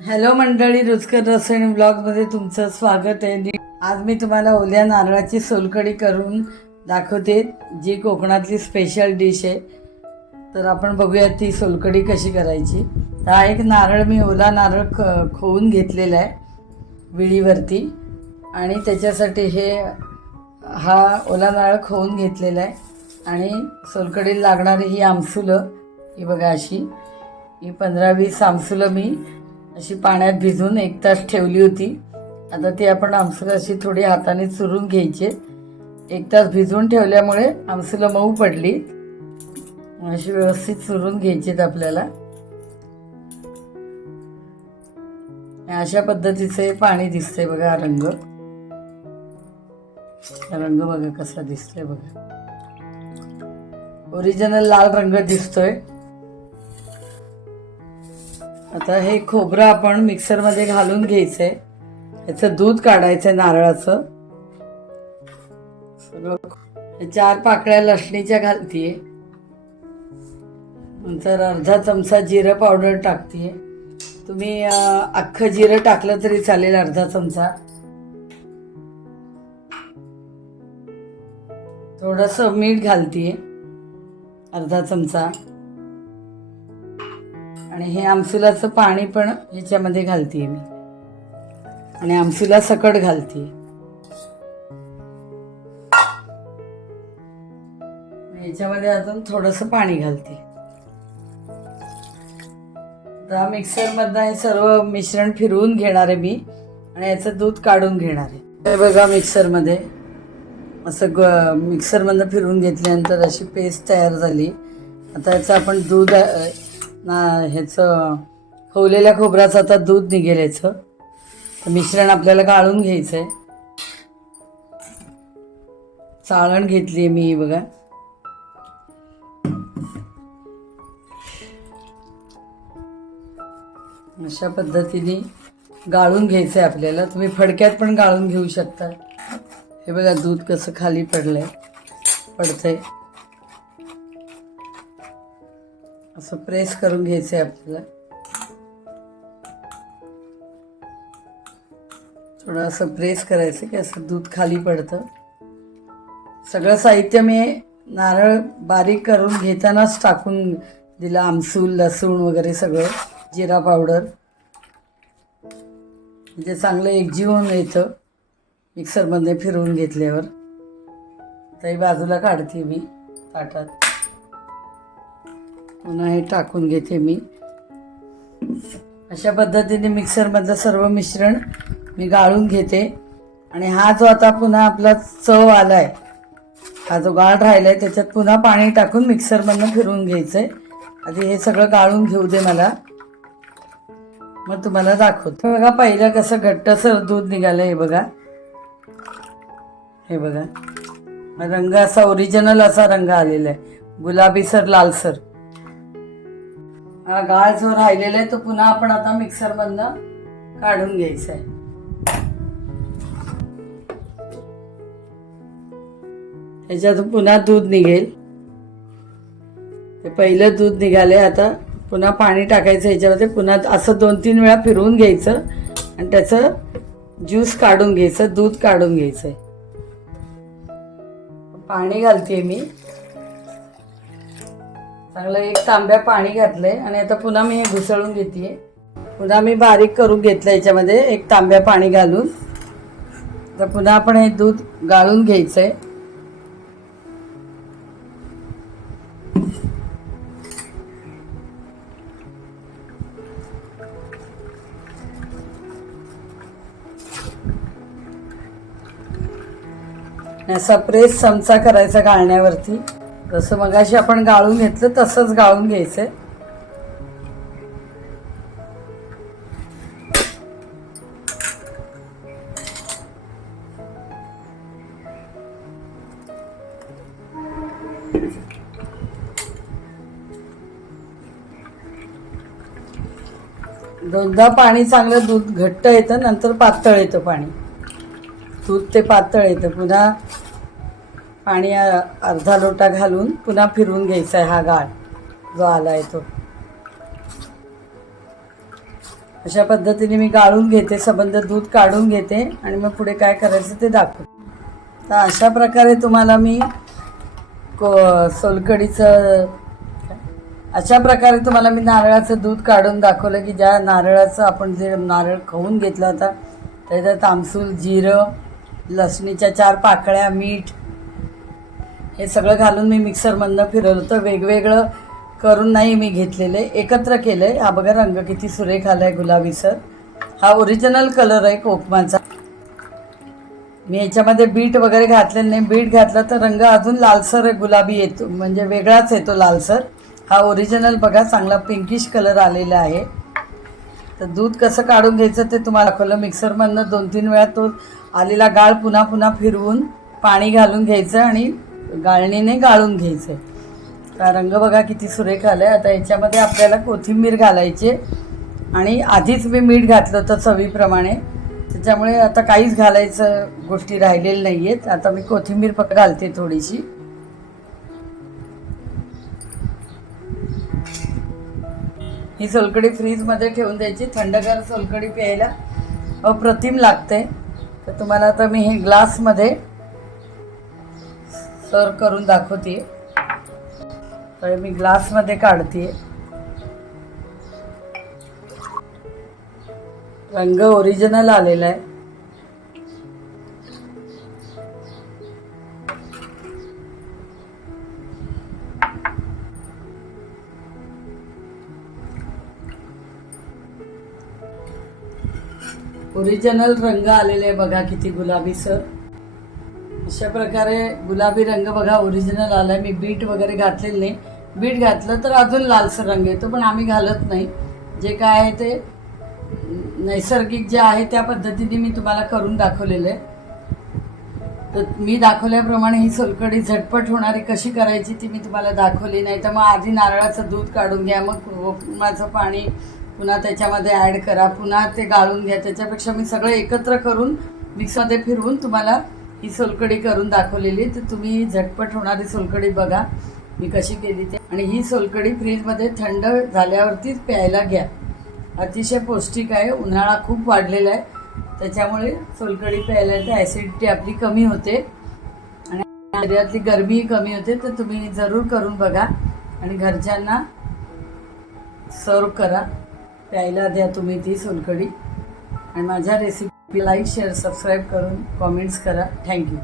Hello मंडळी, रुचकर रसोई ब्लॉगमध्ये तुमचं स्वागत आहे. आज मी तुम्हाला ओल्या नारळाची सोलकढी करून दाखवते, जी कोकणातली स्पेशल डिश आहे. तर आपण बघूया ती सोलकढी कशी करायची. हा एक नारळ, मी ओला नारळ खोवून घेतलेला आहे विळीवरती, आणि त्याच्यासाठी हा ओला नारळ खोवून घेतलेला आहे. आणि सोलकढीला लागणारी ही आमसुलं, ही बघा अशी, ही 15-20 आमसुलं मी अशी पाण्यात भिजून 1 तास ठेवली होती. आता ती आपण आमसुलं अशी थोडी हाताने चुरून घ्यायची. 1 तास भिजवून ठेवल्यामुळे आमसुलं मऊ पडली, अशी व्यवस्थित चुरून घ्यायचीत आपल्याला. अशा पद्धतीचे पाणी दिसतंय बघा. रंग बघा कसा दिसतोय बघा. ओरिजिनल लाल रंग दिसतोय. आता हे खोबरं आपण मिक्सरमध्ये घालून घ्यायचंय. याचं दूध काढायचंय नारळाचं. 4 पाकळ्या लसणीच्या घालतीये. नंतर अर्धा चमचा जिरं पावडर टाकतीये. तुम्ही अख्खं जिरं टाकलं तरी चालेल, अर्धा चमचा. थोडंसं मीठ घालतीये, अर्धा चमचा. आणि हे आमसुलाचं पाणी पण ह्याच्यामध्ये घालतीये मी, आणि आमसुला सकट घालतीये. ह्याच्यामध्ये अजून थोडंसं पाणी घालते. आता मिक्सरमधनं हे सर्व मिश्रण फिरवून घेणार आहे मी, आणि याचं दूध काढून घेणार आहे. हे बघा, मिक्सरमध्ये असं मिक्सरमधनं फिरवून घेतल्यानंतर अशी पेस्ट तयार झाली. आता याचं आपण दूध ह्याचं खोवलेल्या खोबऱ्याचं आता दूध निघेल. याचं मिश्रण आपल्याला गाळून घ्यायचंय. चाळण घेतली मी बघा. अशा पद्धतीने गाळून घ्यायचंय आपल्याला. तुम्ही फडक्यात पण गाळून घेऊ शकता. हे बघा दूध कसं खाली पडतंय. असं प्रेस करून घ्यायचंय आपल्याला. थोडं असं प्रेस करायचं की असं दूध खाली पडतं. सगळं साहित्य मी नारळ बारीक करून घेतानाच टाकून दिलं. आमसूल, लसूण वगैरे सगळं, जिरा पावडर, म्हणजे चांगलं एकजीव होऊन येतं मिक्सरमध्ये फिरवून घेतल्यावर. तरी बाजूला काढते मी ताटात. पुन्हा हे टाकून घेते मी. अशा पद्धतीने मिक्सरमधलं सर्व मिश्रण मी गाळून घेते. आणि हा जो आता पुन्हा आपला चव आलाय, हा जो गाळ राहिलाय, त्याच्यात पुन्हा पाणी टाकून मिक्सरमधनं फिरवून घ्यायचंय. आधी हे सगळं गाळून घेऊ दे मला, मग तुम्हाला दाखवतो. बघा पहिलं कसं घट्टसर दूध निघालं. हे बघा रंग असा ओरिजिनल असा रंग आलेला आहे, गुलाबीसर लालसर. हा गाळ जो राहिलेला आहे तो पुन्हा आपण आता मिक्सरमधनं काढून घ्यायचा आहे. त्याच्यातून पुन्हा दूध निघेल. ते पहिलं दूध निघाले. आता पुन्हा पाणी टाकायचं ह्याच्यामध्ये. पुन्हा असं 2-3 वेळा फिरवून घ्यायचं आणि त्याचं ज्यूस काढून घ्यायचं, दूध काढून घ्यायचंय. पाणी घालते मी चांगलं. 1 तांब्या पाणी घातलंय आणि आता पुन्हा मी हे घुसळून घेते. पुन्हा मी बारीक करून घेतलं याच्यामध्ये 1 तांब्या पाणी घालून. तर पुन्हा आपण हे दूध गाळून घ्यायचंय. असा प्रेस चमचा करायचा गाळण्यावरती. जसं मगाशी आपण गाळून घेतलं तसंच गाळून घ्यायचंय. दोनदा पाणी चांगलं, दूध घट्ट येतं, नंतर पातळ येतं पाणी. दूध ते पातळ येतं. पुन्हा पाणी अर्धा लोटा घालून पुन्हा फिरवून घ्यायचा आहे. हा गाळ जो आला आहे तो अशा पद्धतीने मी गाळून घेते, सबंध दूध काढून घेते आणि मग पुढे काय करायचं ते दाखवते. तर अशा प्रकारे तुम्हाला मी सोलकडीचं अशा प्रकारे तुम्हाला मी नारळाचं दूध काढून दाखवलं की ज्या नारळाचं आपण जे नारळ खवून घेतला होता त्याच्यात आमसूल, जिरं, लसणीच्या 4 पाकळ्या, मीठ हे सगळं घालून मी मिक्सरमधनं फिरवलं होतं. वेगवेगळं करून नाही मी घेतलेलं आहे, एकत्र केलं आहे. हा बघा रंग किती सुरेख आला आहे गुलाबीसर. हा ओरिजिनल कलर आहे कोकमाचा. मी याच्यामध्ये बीट वगैरे घातलेलं नाही. बीट घातला तर रंग अजून लालसर गुलाबी येतो, म्हणजे वेगळाच येतो लालसर. हा ओरिजिनल बघा चांगला पिंकिश कलर आलेला आहे. तर दूध कसं काढून घ्यायचं ते तुम्हाला दाखवलं. मिक्सरमधनं 2-3 वेळा तो आलेला गाळ पुन्हा पुन्हा फिरवून पाणी घालून घ्यायचं आणि गाळणीने गाळून घ्यायचं. हा रंग बघा किती सुरेख आला आहे. आता याच्यामध्ये आपल्याला कोथिंबीर घालायची आणि आधीच मी मीठ घातलं होतं चवीप्रमाणे, त्याच्यामुळे आता काहीच घालायचं गोष्टी राहिलेल्या नाही आहेत. आता मी कोथिंबीर फक्त घालते थोडीशी. ही सोलकढी फ्रीजमध्ये ठेवून द्यायची. थंडगार सोलकढी प्यायला अप्रतिम लागते. तर तुम्हाला आता मी हे ग्लासमध्ये सर्व करून दाखवते. तर मी ग्लासमध्ये काढते. रंग ओरिजिनल आलेला आहे. ओरिजिनल रंग आलेले आहे बघा किती गुलाबी सर. अशा प्रकारे गुलाबी रंग बघा ओरिजिनल आला आहे. मी बीट वगैरे घातलेलं नाही. बीट घातलं तर अजून लालसर रंग येतो, पण आम्ही घालत नाही. जे काय आहे ते नैसर्गिक जे आहे त्या पद्धतीने मी तुम्हाला करून दाखवलेलं आहे. तर मी दाखवल्याप्रमाणे ही सोलकढी झटपट होणारी कशी करायची ती मी तुम्हाला दाखवली. नाही तर मग आधी नारळाचं दूध काढून घ्या, मग कोकमाचं पाणी पुन्हा त्याच्यामध्ये ॲड करा, पुन्हा ते गाळून घ्या. त्याच्यापेक्षा मी सगळं एकत्र करून मिक्समध्ये फिरवून तुम्हाला ही सोलकढी करून दाखवलेली. तर तुम्ही झटपट होणारी सोलकढी बघा मी कशी केली ते. आणि ही सोलकढी फ्रीजमध्ये थंड झाल्यावरतीच प्यायला घ्या. अतिशय पौष्टिक आहे. उन्हाळा खूप वाढलेला आहे, त्याच्यामुळे सोलकढी प्यायला तर ॲसिडिटी आपली कमी होते आणि शरीरातली गरमीही कमी होते. तर तुम्ही जरूर करून बघा आणि घरच्यांना सर्व करा, प्यायला द्या तुम्ही ती सोलकढी. आणि माझ्या रेसिपी लाईक, शेअर, सबस्क्राईब करून कॉमेंट्स करा. थँक्यू.